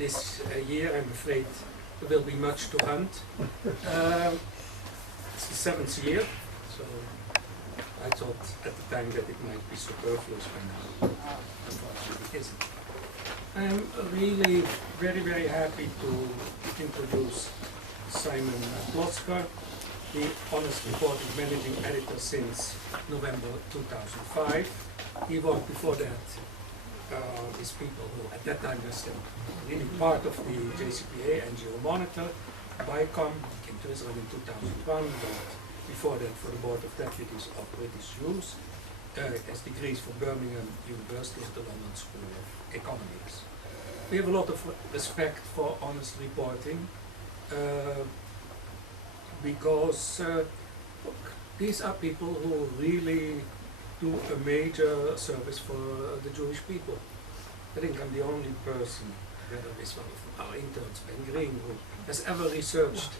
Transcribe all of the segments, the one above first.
this year. I'm afraid there will be much to hunt. It's the 7th year, so I thought at the time that it might be superfluous by now. Unfortunately, it isn't. I'm really very, very happy to introduce Simon Plosker, the HonestReporting managing editor since November 2005. He worked before that with people who at that time were still really part of the JCPA, NGO Monitor, BICOM, came to Israel in 2001, worked before that for the Board of Deputies of British Jews, has degrees from Birmingham University and the London School of Economics. We have a lot of respect for HonestReporting because look, these are people who really do a major service for the Jewish people. I think I'm the only person, whether it's one of our interns, Ben Green, who has ever researched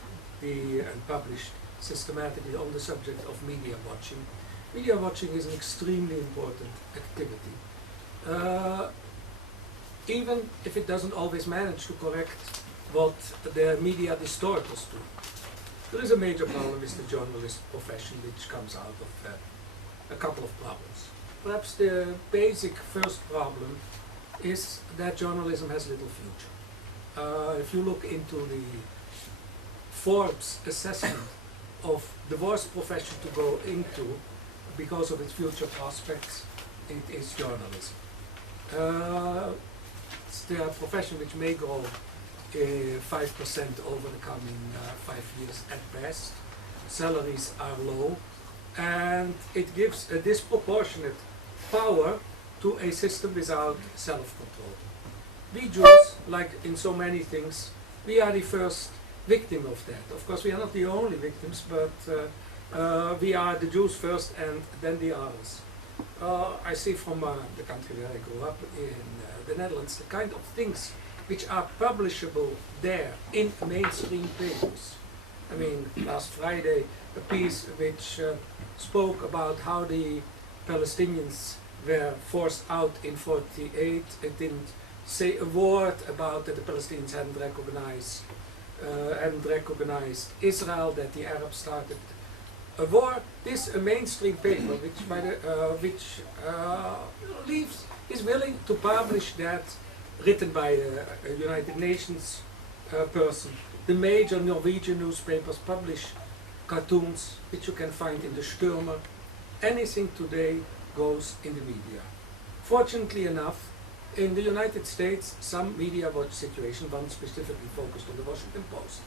and published systematically on the subject of media watching. Media watching is an extremely important activity. Even if it doesn't always manage to correct what the media distorters do. There is a major problem with the journalist profession which comes out of a couple of problems. Perhaps the basic first problem is that journalism has little future. If you look into the Forbes assessment of the worst profession to go into because of its future prospects, it is journalism. It's the profession which may grow 5% over the coming 5 years at best. Salaries are low, and it gives a disproportionate power to a system without self-control. We Jews, like in so many things, we are the first victim of that. Of course, we are not the only victims, but we are the Jews first and then the others. I see from the country where I grew up in the Netherlands, the kind of things which are publishable there in mainstream papers. I mean, last Friday, a piece which spoke about how the Palestinians were forced out in '48. It didn't say a word about that the Palestinians hadn't recognized Israel, that the Arabs started a war. This a mainstream paper which is willing to publish that, written by a United Nations person. The major Norwegian newspapers publish cartoons which you can find in the Stürmer. Anything today goes in the media. Fortunately enough, in the United States, some media watch situation, one specifically focused on the Washington Post,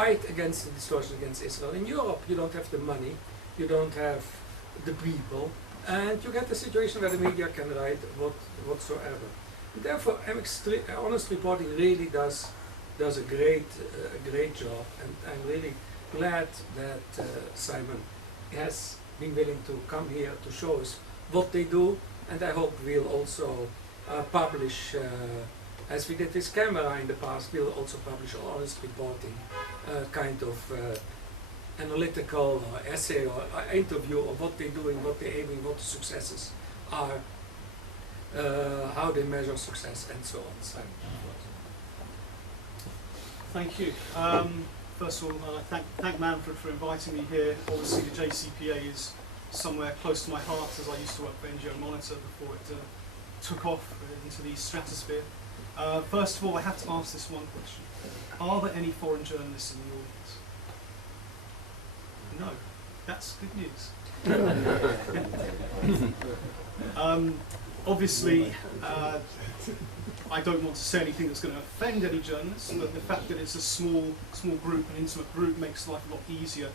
fight against the distortion against Israel. In Europe, you don't have the money, you don't have the people, and you get a situation where the media can write whatsoever. And therefore, HonestReporting really does a great job, and I'm really glad that Simon has been willing to come here to show us what they do, and I hope we'll also publish, as we did with camera in the past, we'll also publish HonestReporting kind of analytical essay or interview of what they're doing, what they're aiming, what the successes are, how they measure success, and so on. Simon. Thank you. First of all, thank Manfred for inviting me here. Obviously, the JCPA is somewhere close to my heart, as I used to work for NGO Monitor before it took off into the stratosphere. First of all, I have to ask this one question. Are there any foreign journalists in the audience? No. That's good news. Obviously, I don't want to say anything that's going to offend any journalists, but the fact that it's a small group, an intimate group, makes life a lot easier.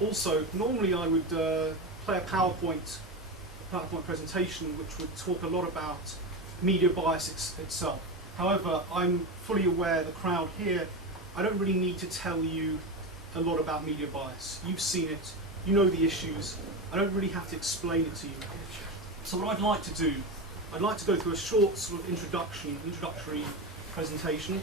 Also, normally I would play a PowerPoint presentation which would talk a lot about media bias itself. However, I'm fully aware, the crowd here, I don't really need to tell you a lot about media bias. You've seen it, you know the issues, I don't really have to explain it to you. So what I'd like to do, I'd like to go through a short sort of introductory presentation,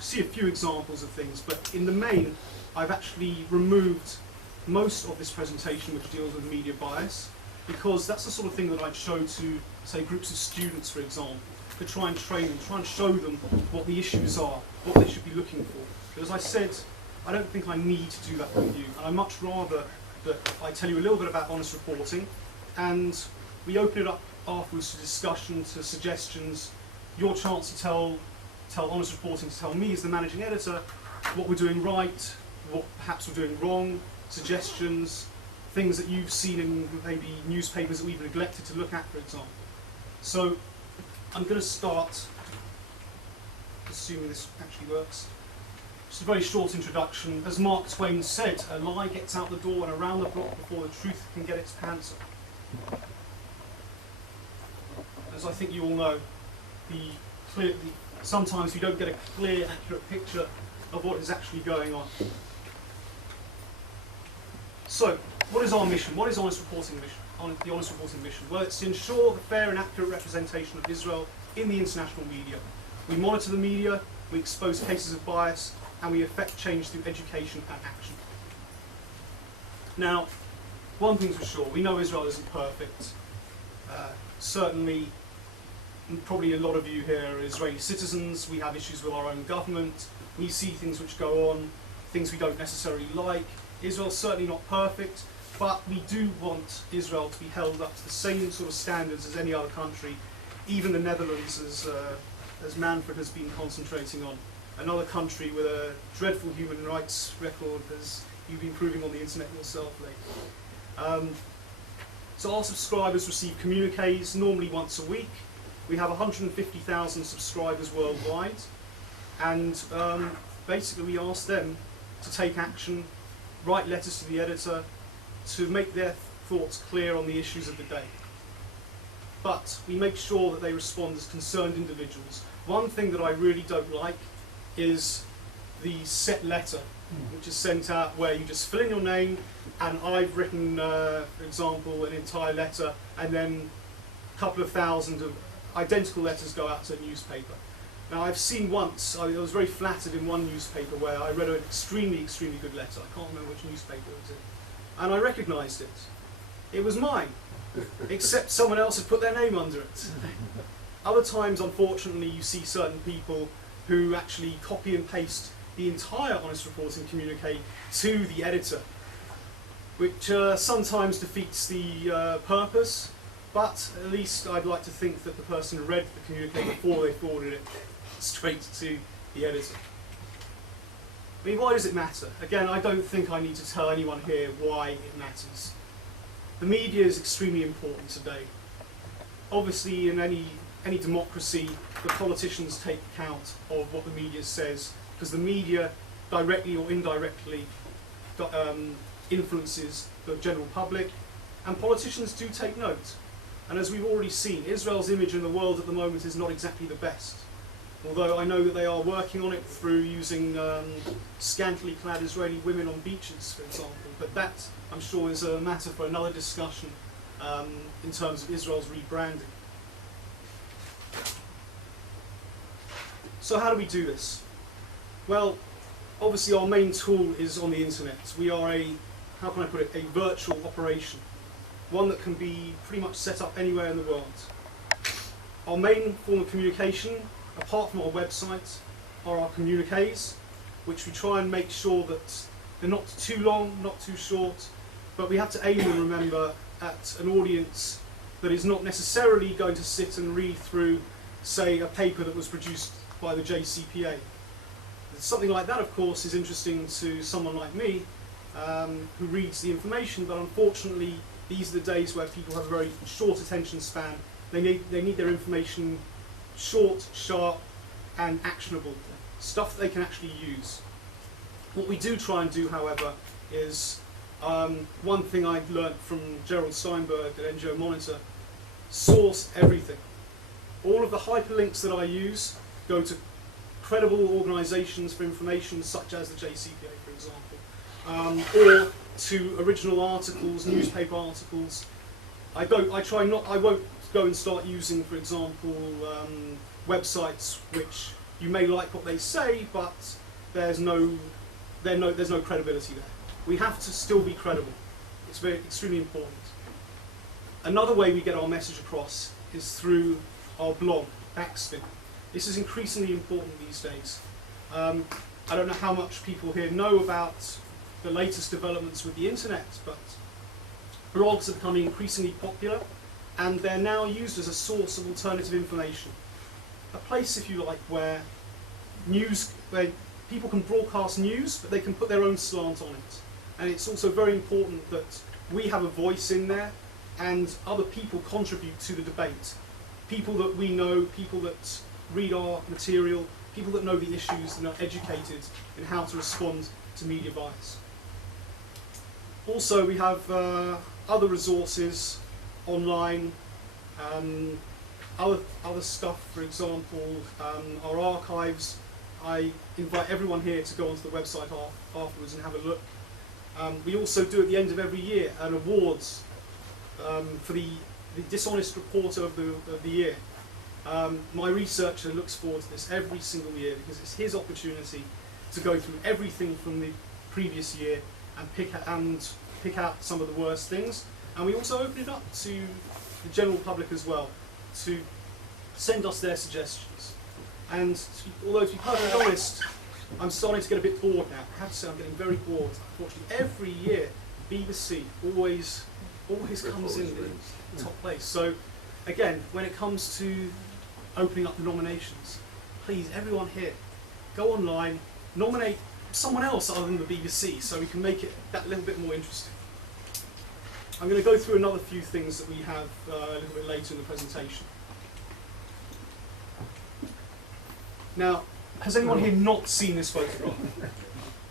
see a few examples of things, but in the main, I've actually removed most of this presentation which deals with media bias, because that's the sort of thing that I'd show to, say, groups of students, for example. to try and train them, try and show them what the issues are, what they should be looking for. But as I said, I don't think I need to do that with you. And I'd much rather that I tell you a little bit about honest reporting, and we open it up afterwards to discussion, to suggestions, your chance to tell honest reporting, to tell me as the managing editor what we're doing right, what perhaps we're doing wrong, suggestions, things that you've seen in maybe newspapers that we've neglected to look at, for example. So I'm going to start, assuming this actually works, just a very short introduction. As Mark Twain said, a lie gets out the door and around the block before the truth can get its pants on. As I think you all know, sometimes we don't get a clear, accurate picture of what is actually going on. So, what is our mission? What is honest reporting mission? The honest reporting mission? Well, it's to ensure the fair and accurate representation of Israel in the international media. We monitor the media, we expose cases of bias, and we effect change through education and action. Now, one thing's for sure, we know Israel isn't perfect. Certainly, probably a lot of you here are Israeli citizens. We have issues with our own government. We see things which go on, things we don't necessarily like. Israel's certainly not perfect, but we do want Israel to be held up to the same sort of standards as any other country, even the Netherlands, as Manfred has been concentrating on. Another country with a dreadful human rights record, as you've been proving on the internet yourself lately. So our subscribers receive communiques normally once a week. We have 150,000 subscribers worldwide, and basically we ask them to take action, write letters to the editor, to make their thoughts clear on the issues of the day. But we make sure that they respond as concerned individuals. One thing that I really don't like is the set letter, which is sent out where you just fill in your name, and I've written, for example, an entire letter, and then a couple of thousand of identical letters go out to a newspaper. Now, I've seen once, I was very flattered in one newspaper where I read an extremely, extremely good letter. I can't remember which newspaper it was in. And I recognised it. It was mine, except someone else had put their name under it. Other times, unfortunately, you see certain people who actually copy and paste the entire honest reporting communique to the editor, which sometimes defeats the purpose, but at least I'd like to think that the person read the communique before they forwarded it straight to the editor. I mean, why does it matter? Again, I don't think I need to tell anyone here why it matters. The media is extremely important today. Obviously, in any democracy, the politicians take account of what the media says, because the media, directly or indirectly, influences the general public, and politicians do take note. And as we've already seen, Israel's image in the world at the moment is not exactly the best. Although I know that they are working on it through using scantily clad Israeli women on beaches, for example. But that, I'm sure, is a matter for another discussion in terms of Israel's rebranding. So how do we do this? Well, obviously our main tool is on the internet. We are how can I put it, a virtual operation. One that can be pretty much set up anywhere in the world. Our main form of communication, apart from our website, are our communiques, which we try and make sure that they're not too long, not too short, but we have to aim and remember at an audience that is not necessarily going to sit and read through, say, a paper that was produced by the JCPA. Something like that, of course, is interesting to someone like me, who reads the information, but unfortunately these are the days where people have a very short attention span. They need their information short, sharp, and actionable. Stuff that they can actually use. What we do try and do, however, is one thing I learnt from Gerald Steinberg at NGO Monitor: source everything. All of the hyperlinks that I use go to credible organisations for information, such as the JCPA, for example, or to original articles, newspaper articles. I won't go and start using, for example, websites which you may like what they say, but there's no credibility there. We have to still be credible. It's extremely important. Another way we get our message across is through our blog. backspin. This is increasingly important these days. I don't know how much people here know about the latest developments with the internet, but blogs are becoming increasingly popular, and they're now used as a source of alternative information. A place, if you like, where people can broadcast news, but they can put their own slant on it. And it's also very important that we have a voice in there, and other people contribute to the debate. People that we know, people that read our material, people that know the issues and are educated in how to respond to media bias. Also, we have other resources online, other stuff, for example, our archives. I invite everyone here to go onto the website afterwards and have a look. We also do at the end of every year an awards for the dishonest reporter of the year. My researcher looks forward to this every single year because it's his opportunity to go through everything from the previous year and pick out some of the worst things. And we also open it up to the general public as well to send us their suggestions. And although, to be perfectly honest, I'm starting to get a bit bored now. I have to say I'm getting very bored. Unfortunately, every year, BBC always comes in the top place. So again, when it comes to opening up the nominations, please, everyone here, go online, nominate someone else other than the BBC so we can make it that little bit more interesting. I'm going to go through another few things that we have a little bit later in the presentation. Now, has anyone here not seen this photograph?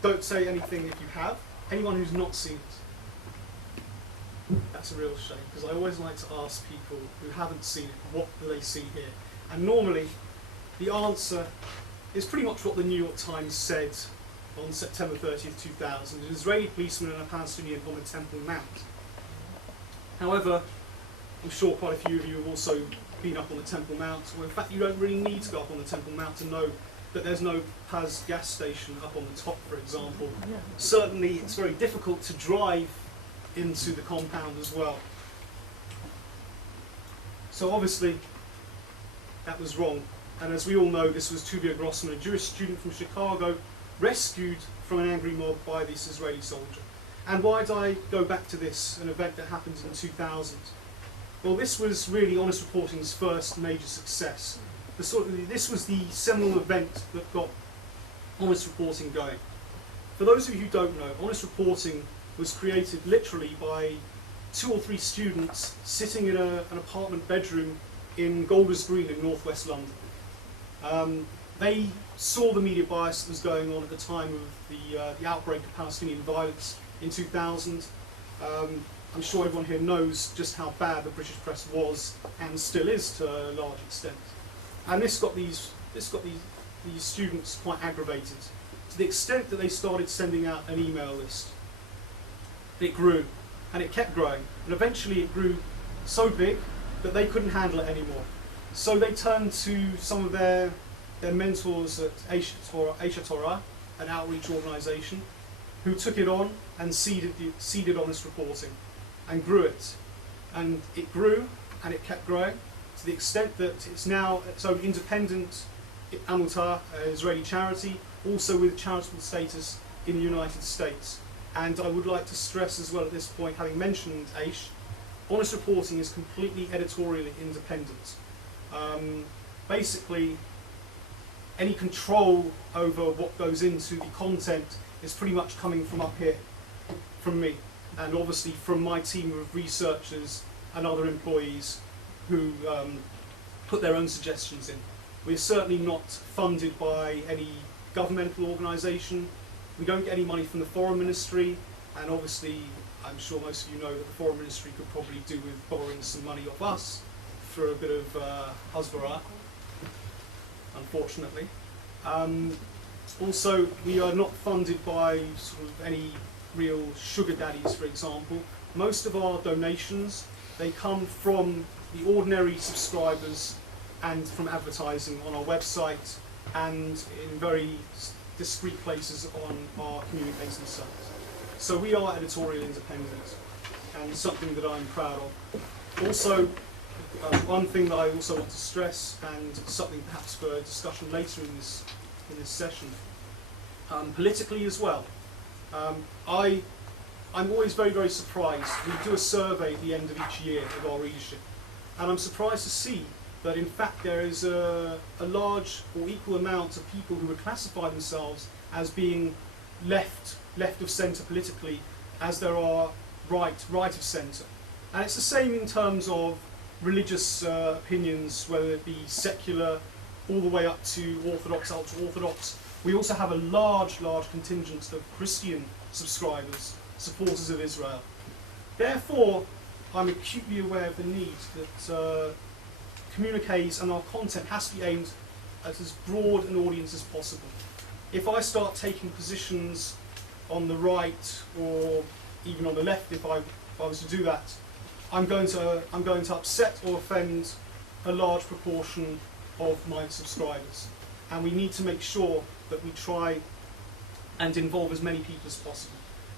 Don't say anything if you have. Anyone who's not seen it? That's a real shame, because I always like to ask people who haven't seen it, what do they see here? And normally, the answer is pretty much what the New York Times said on September 30th, 2000. An Israeli policeman and a Palestinian on the Temple Mount. However, I'm sure quite a few of you have also been up on the Temple Mount, or in fact you don't really need to go up on the Temple Mount to know that there's no Paz gas station up on the top, for example. Certainly it's very difficult to drive into the compound as well. So obviously that was wrong, and as we all know, this was Tuvia Grossman, a Jewish student from Chicago, rescued from an angry mob by this Israeli soldier. And why did I go back to this, an event that happened in 2000? Well, this was really Honest Reporting's first major success. This was the seminal event that got Honest Reporting going. For those of you who don't know, Honest Reporting was created literally by 2 or 3 students sitting in an apartment bedroom in Golders Green in northwest London. They saw the media bias that was going on at the time of the outbreak of Palestinian violence in 2000. I'm sure everyone here knows just how bad the British press was and still is to a large extent. And this got these students quite aggravated to the extent that they started sending out an email list. It grew, and it kept growing, and eventually it grew so big that they couldn't handle it anymore. So they turned to some of their mentors at Aisha Torah, an outreach organisation, who took it on and seeded Honest Reporting and grew it. And it grew and it kept growing to the extent that it's now its own independent Amuta, Israeli charity, also with charitable status in the United States. And I would like to stress as well at this point, having mentioned Aish, Honest Reporting is completely editorially independent. Basically, any control over what goes into the content is pretty much coming from up here, from me, and obviously from my team of researchers and other employees who put their own suggestions in. We're certainly not funded by any governmental organisation. We don't get any money from the Foreign Ministry, and obviously I'm sure most of you know that the Foreign Ministry could probably do with borrowing some money off us for a bit of hasbara, unfortunately. Also, we are not funded by sort of any real sugar daddies, for example. Most of our donations, they come from the ordinary subscribers and from advertising on our website and in very discreet places on our communicating sites. So we are editorial independent, and something that I'm proud of. Also, One thing that I also want to stress, and something perhaps for discussion later in this session, politically as well. I'm always very, very surprised. We do a survey at the end of each year of our readership, and I'm surprised to see that in fact there is a large or equal amount of people who would classify themselves as being left of centre politically as there are right of centre. And it's the same in terms of religious opinions, whether it be secular all the way up to orthodox, ultra-orthodox. We also have a large contingent of Christian subscribers, supporters of Israel. Therefore, I'm acutely aware of the need that communiques and our content has to be aimed at as broad an audience as possible. If I start taking positions on the right or even on the left, if I was to do that, I'm going to upset or offend a large proportion of my subscribers. And we need to make sure that we try and involve as many people as possible.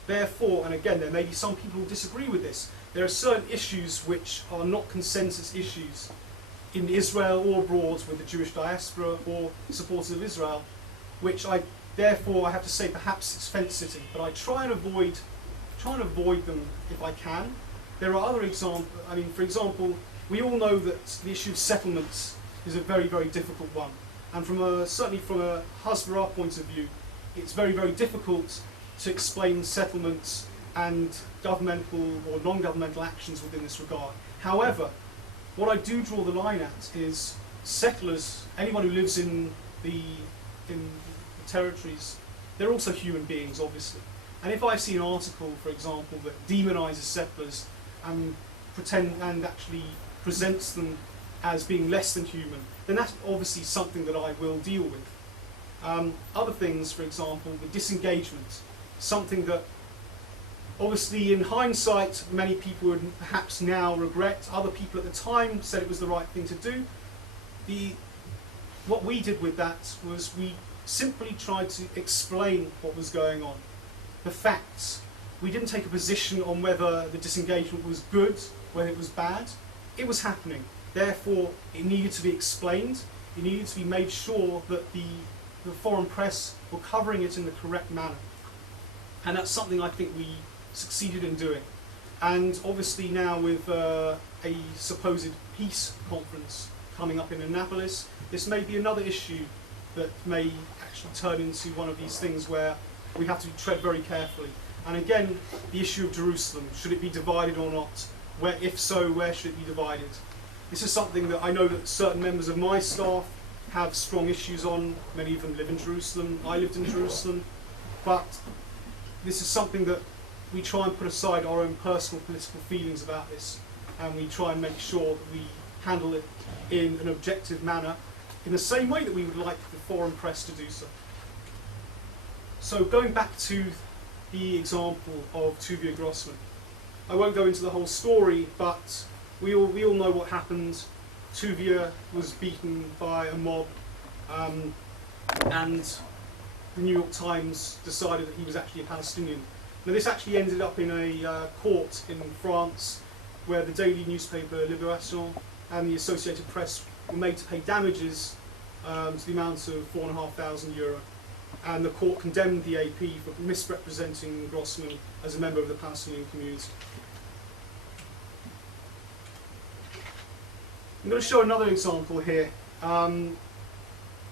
Therefore, and again, there may be some people who disagree with this, there are certain issues which are not consensus issues in Israel or abroad with the Jewish diaspora or supporters of Israel, which I have to say perhaps it's fence sitting, but I try and avoid them if I can. There are other examples. I mean, for example, we all know that the issue of settlements is a very, very difficult one, and certainly from a Hasbara point of view, it's very, very difficult to explain settlements and governmental or non-governmental actions within this regard. However, what I do draw the line at is settlers, anyone who lives in the territories, they're also human beings, obviously. And if I see an article, for example, that demonises settlers and actually presents them as being less than human, then that's obviously something that I will deal with. Other things, for example, the disengagement, something that obviously in hindsight many people would perhaps now regret. Other people at the time said it was the right thing to do. What we did with that was we simply tried to explain what was going on, the facts. We didn't take a position on whether the disengagement was good, whether it was bad. It was happening. Therefore, it needed to be explained. It needed to be made sure that the foreign press were covering it in the correct manner. And that's something I think we succeeded in doing. And obviously now with a supposed peace conference coming up in Annapolis, this may be another issue that may actually turn into one of these things where we have to tread very carefully. And again, the issue of Jerusalem, should it be divided or not? If so, where should it be divided? This is something that I know that certain members of my staff have strong issues on. Many of them live in Jerusalem. I lived in Jerusalem. But this is something that we try and put aside our own personal political feelings about this, and we try and make sure that we handle it in an objective manner, in the same way that we would like the foreign press to do so. So going back to the example of Tuvia Grossman, I won't go into the whole story, but we all know what happened. Tuvia was beaten by a mob, and the New York Times decided that he was actually a Palestinian. Now this actually ended up in a court in France, where the daily newspaper Libération and the Associated Press were made to pay damages to the amount of €4,500. And the court condemned the AP for misrepresenting Grossman as a member of the Palestinian community. I'm going to show another example here. The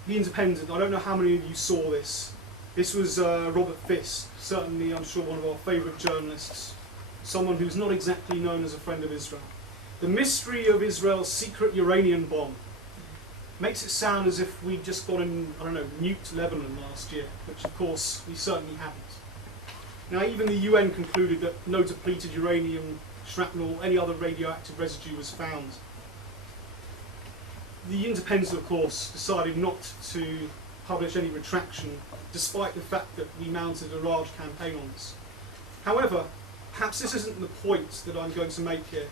Independent, I don't know how many of you saw this. This was Robert Fisk, certainly I'm sure one of our favourite journalists, someone who's not exactly known as a friend of Israel. The mystery of Israel's secret uranium bomb makes it sound as if we'd just gone and, I don't know, nuked Lebanon last year, which of course we certainly haven't. Now even the UN concluded that no depleted uranium, shrapnel, or any other radioactive residue was found. The Independent, of course, decided not to publish any retraction, despite the fact that we mounted a large campaign on this. However, perhaps this isn't the point that I'm going to make here.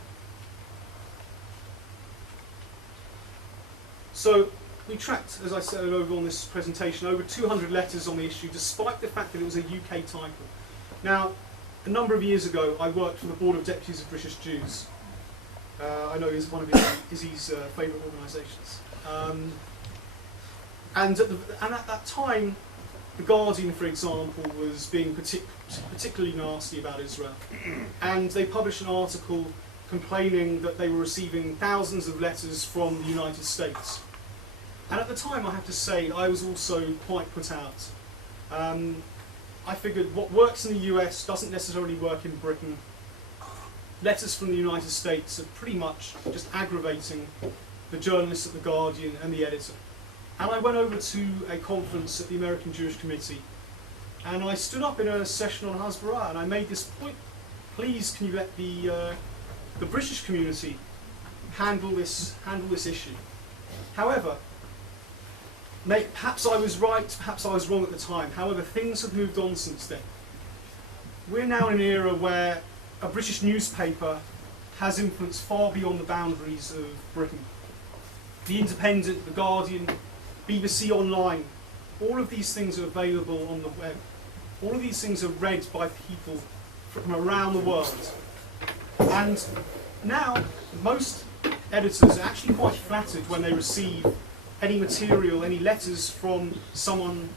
So we tracked, as I said over on this presentation, over 200 letters on the issue, despite the fact that it was a UK title. Now, a number of years ago, I worked for the Board of Deputies of British Jews. I know is one of Izzy's favourite organisations. And at that time, The Guardian, for example, was being particularly nasty about Israel. And they published an article complaining that they were receiving thousands of letters from the United States. And at the time, I have to say, I was also quite put out. I figured what works in the US doesn't necessarily work in Britain. Letters from the United States are pretty much just aggravating the journalists at The Guardian and the editor. And I went over to a conference at the American Jewish Committee, and I stood up in a session on Hasbara, and I made this point: please, can you let the British community handle this issue? However, perhaps I was right, perhaps I was wrong at the time. However, things have moved on since then. We're now in an era where a British newspaper has influence far beyond the boundaries of Britain. The Independent, The Guardian, BBC Online, all of these things are available on the web. All of these things are read by people from around the world. And now, most editors are actually quite flattered when they receive any material, any letters from someone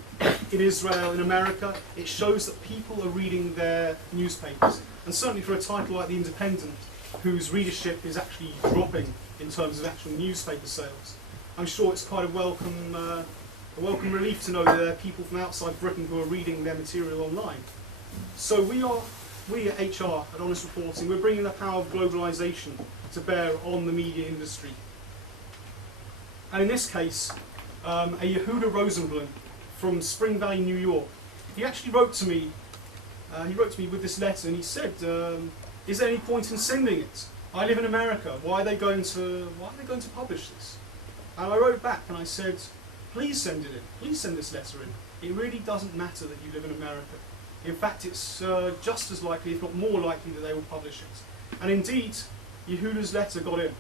in Israel, in America. It shows that people are reading their newspapers. And certainly for a title like The Independent, whose readership is actually dropping in terms of actual newspaper sales, I'm sure it's quite a welcome relief to know that there are people from outside Britain who are reading their material online. So we at HR, at Honest Reporting, we're bringing the power of globalisation to bear on the media industry. And in this case, a Yehuda Rosenblum from Spring Valley, New York, he actually wrote to me. He wrote to me with this letter, and he said, "Is there any point in sending it? I live in America. Why are they going to publish this?" And I wrote back and I said, "Please send it in. Please send this letter in. It really doesn't matter that you live in America. In fact, it's just as likely, if not more likely, that they will publish it." And indeed, Yehuda's letter got in.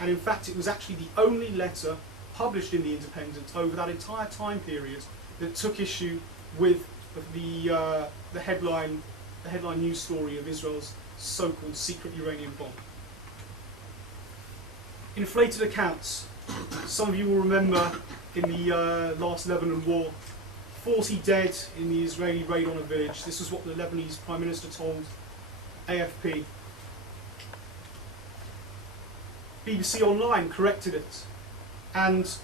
And in fact, it was actually the only letter published in The Independent over that entire time period that took issue with the headline news story of Israel's so-called secret uranium bomb. Inflated accounts. Some of you will remember in the last Lebanon war, 40 dead in the Israeli raid on a village. This was what the Lebanese Prime Minister told AFP. BBC Online corrected it, and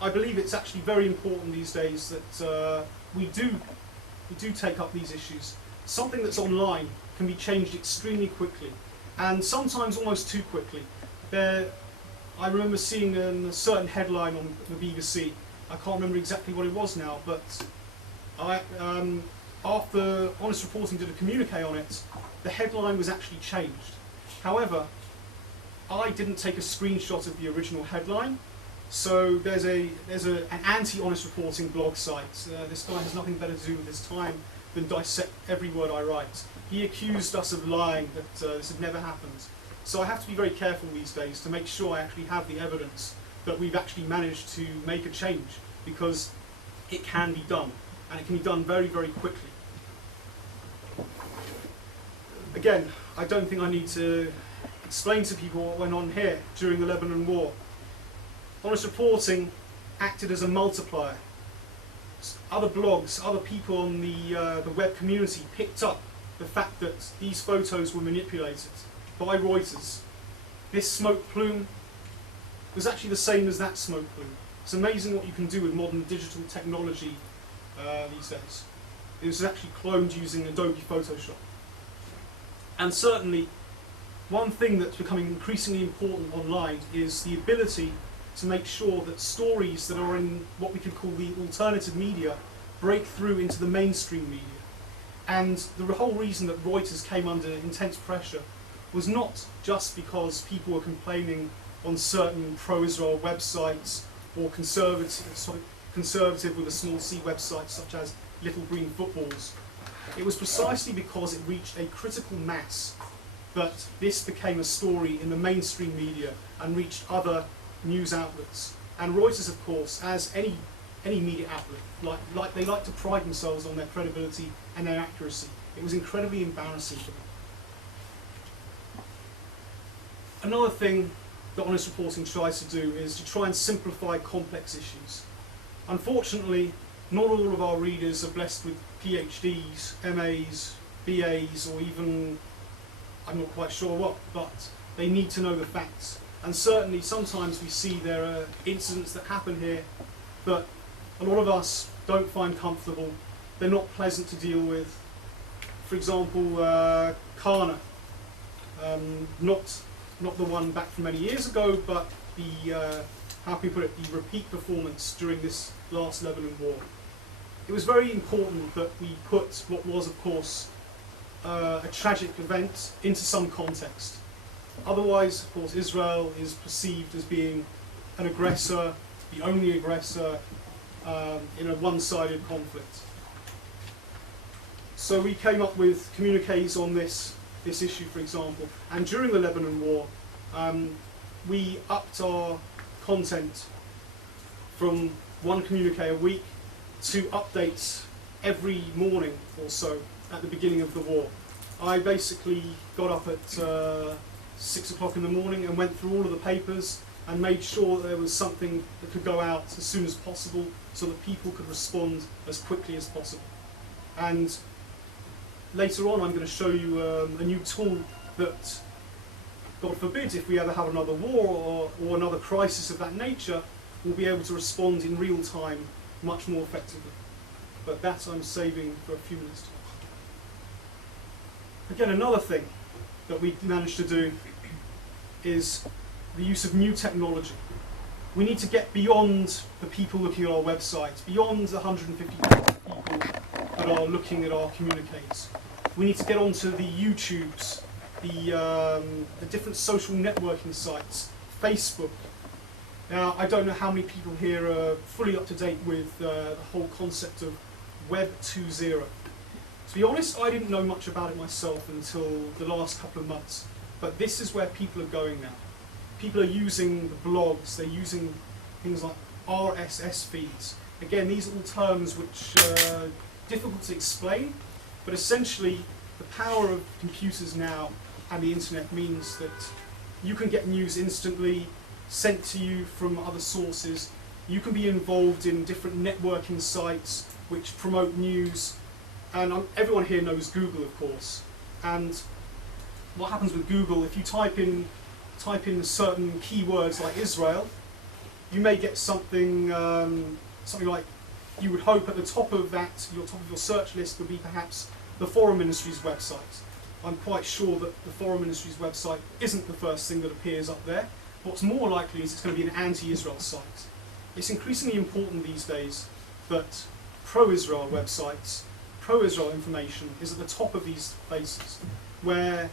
I believe it's actually very important these days that we do take up these issues. Something that's online can be changed extremely quickly, and sometimes almost too quickly. I remember seeing a certain headline on the BBC. I can't remember exactly what it was now, but after Honest Reporting did a communique on it, the headline was actually changed. However, I didn't take a screenshot of the original headline, so there's an anti-Honest Reporting blog site. This guy has nothing better to do with his time than dissect every word I write. He accused us of lying, that this had never happened. So I have to be very careful these days to make sure I actually have the evidence that we've actually managed to make a change, because it can be done, and it can be done very, very quickly. Again, I don't think I need to explain to people what went on here during the Lebanon War. Honest Reporting acted as a multiplier. Other blogs, other people on the web community picked up the fact that these photos were manipulated by Reuters. This smoke plume was actually the same as that smoke plume. It's amazing what you can do with modern digital technology these days. It was actually cloned using Adobe Photoshop. And certainly, one thing that's becoming increasingly important online is the ability to make sure that stories that are in what we could call the alternative media break through into the mainstream media. And the whole reason that Reuters came under intense pressure was not just because people were complaining on certain pro-Israel websites or conservative with a small c websites such as Little Green Footballs. It was precisely because it reached a critical mass that this became a story in the mainstream media and reached other news outlets. And Reuters, of course, as any media outlet, they like to pride themselves on their credibility and their accuracy. It was incredibly embarrassing for them. Another thing that Honest Reporting tries to do is to try and simplify complex issues. Unfortunately, not all of our readers are blessed with PhDs, MAs, BAs, or even, I'm not quite sure what, but they need to know the facts. And certainly sometimes we see there are incidents that happen here that a lot of us don't find comfortable. They're not pleasant to deal with. For example, Kana, not the one back from many years ago, but the, how can we put it, the repeat performance during this last Lebanon war. It was very important that we put what was, of course, a tragic event into some context. Otherwise, of course, Israel is perceived as being an aggressor, the only aggressor in a one-sided conflict. So we came up with communiques on this issue, for example, and during the Lebanon war, we upped our content from one communique a week to updates every morning or so at the beginning of the war. I basically got up at 6 o'clock in the morning and went through all of the papers and made sure that there was something that could go out as soon as possible so that people could respond as quickly as possible. And later on I'm going to show you a new tool that, God forbid, if we ever have another war or another crisis of that nature, we'll be able to respond in real time much more effectively. But that I'm saving for a few minutes. Again, another thing that we managed to do is the use of new technology. We need to get beyond the people looking at our website, beyond the 150 people that are looking at our communiques. We need to get onto the YouTubes, the different social networking sites, Facebook. Now, I don't know how many people here are fully up to date with the whole concept of Web 2.0. To be honest, I didn't know much about it myself until the last couple of months, but this is where people are going now. People are using the blogs, they're using things like RSS feeds. Again, these are all terms which are difficult to explain, but essentially the power of computers now and the internet means that you can get news instantly, sent to you from other sources. You can be involved in different networking sites which promote news. And everyone here knows Google, of course. And what happens with Google, if you type in certain keywords like Israel, you may get something like, you would hope at the top of that, top of your search list would be perhaps the Foreign Ministry's website. I'm quite sure that the Foreign Ministry's website isn't the first thing that appears up there. What's more likely is it's going to be an anti-Israel site. It's increasingly important these days that pro-Israel websites, pro-Israel information is at the top of these places, where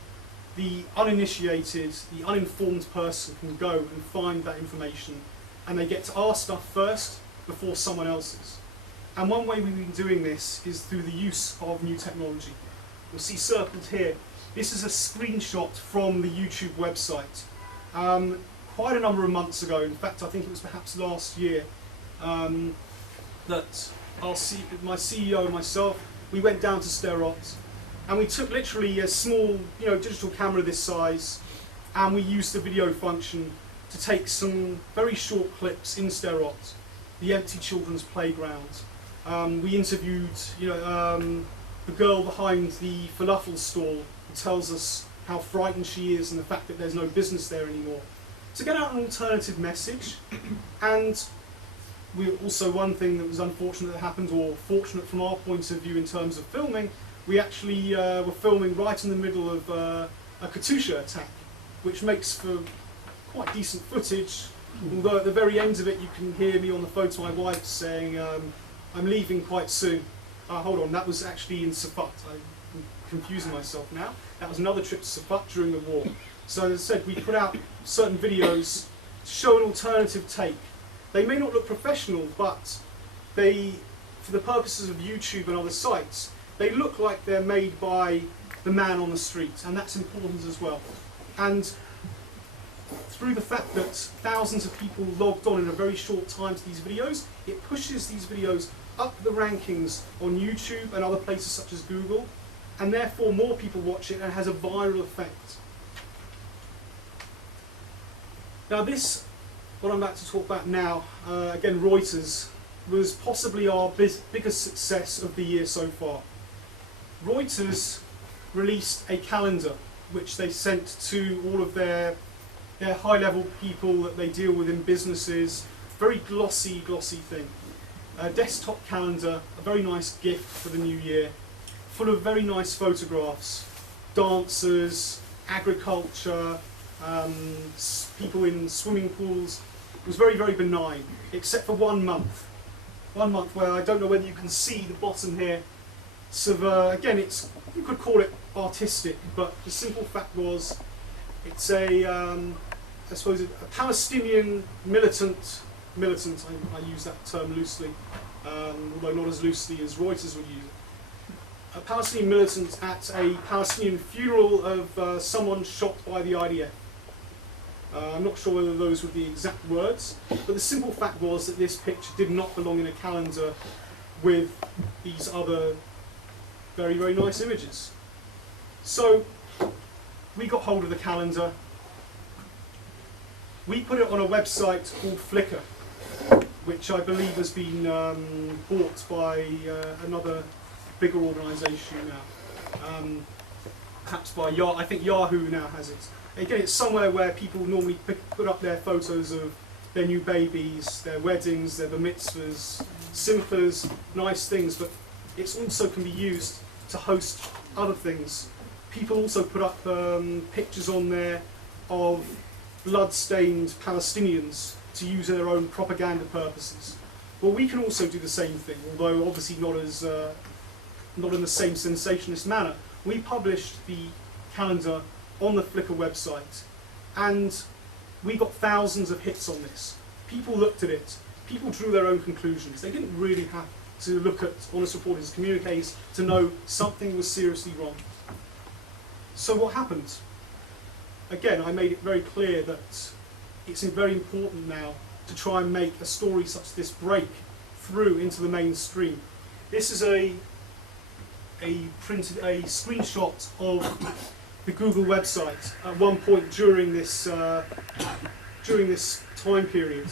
the uninitiated, the uninformed person can go and find that information, and they get to our stuff first before someone else's. And one way we've been doing this is through the use of new technology. You'll see circled here. This is a screenshot from the YouTube website. Quite a number of months ago, in fact I think it was perhaps last year, that my CEO and myself, we went down to Sderot, and we took literally a small, digital camera this size, and we used the video function to take some very short clips in Sderot, the empty children's playground. We interviewed, the girl behind the falafel stall who tells us how frightened she is and the fact that there's no business there anymore. To get out an alternative message. And we also, one thing that was unfortunate that happened, or fortunate from our point of view in terms of filming, we actually were filming right in the middle of a Katyusha attack, which makes for quite decent footage, although at the very end of it you can hear me on the phone to my wife saying, I'm leaving quite soon. Hold on, that was actually in Safat. I'm confusing myself now. That was another trip to Safat during the war. So as I said, we put out certain videos to show an alternative take. They may not look professional, but they, for the purposes of YouTube and other sites, they look like they're made by the man on the street, and that's important as well. And through the fact that thousands of people logged on in a very short time to these videos, it pushes these videos up the rankings on YouTube and other places such as Google, and therefore more people watch it and it has a viral effect. Now this, what I'm about to talk about now, again Reuters, was possibly our biggest success of the year so far. Reuters released a calendar which they sent to all of their high-level people that they deal with in businesses. Very glossy thing. A desktop calendar, a very nice gift for the new year, full of very nice photographs, dancers, agriculture, people in swimming pools. It was very, very benign, except for 1 month. 1 month where I don't know whether you can see the bottom here. So again, you could call it artistic, but the simple fact was, it's I suppose a Palestinian militant, I use that term loosely, although not as loosely as Reuters would use it. A Palestinian militant at a Palestinian funeral of someone shot by the IDF. I'm not sure whether those were the exact words, but the simple fact was that this picture did not belong in a calendar with these other very, very nice images. So we got hold of the calendar. We put it on a website called Flickr, which I believe has been bought by another bigger organisation now. Perhaps by I think Yahoo now has it. Again, it's somewhere where people normally put up their photos of their new babies, their weddings, their bar mitzvahs, simchas, nice things, but it also can be used to host other things. People also put up pictures on there of blood-stained Palestinians to use their own propaganda purposes. Well, we can also do the same thing, although obviously not in the same sensationalist manner. We published the calendar on the Flickr website, and we got thousands of hits on this. People looked at it, people drew their own conclusions. They didn't really have to look at Honest Reporting's communiques to know something was seriously wrong. So what happened? Again, I made it very clear that it's very important now to try and make a story such as this break through into the mainstream. This is a screenshot of the Google website at one point during this time period.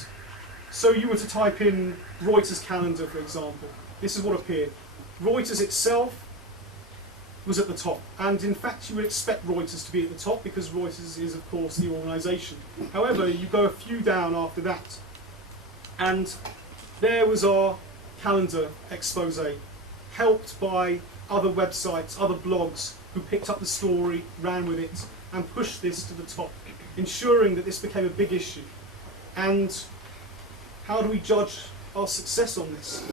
So you were to type in Reuters calendar, for example. This is what appeared. Reuters itself was at the top, and in fact you would expect Reuters to be at the top because Reuters is of course the organisation. However, you go a few down after that, and there was our calendar expose, helped by other websites, other blogs who picked up the story, ran with it, and pushed this to the top, ensuring that this became a big issue. And how do we judge our success on this?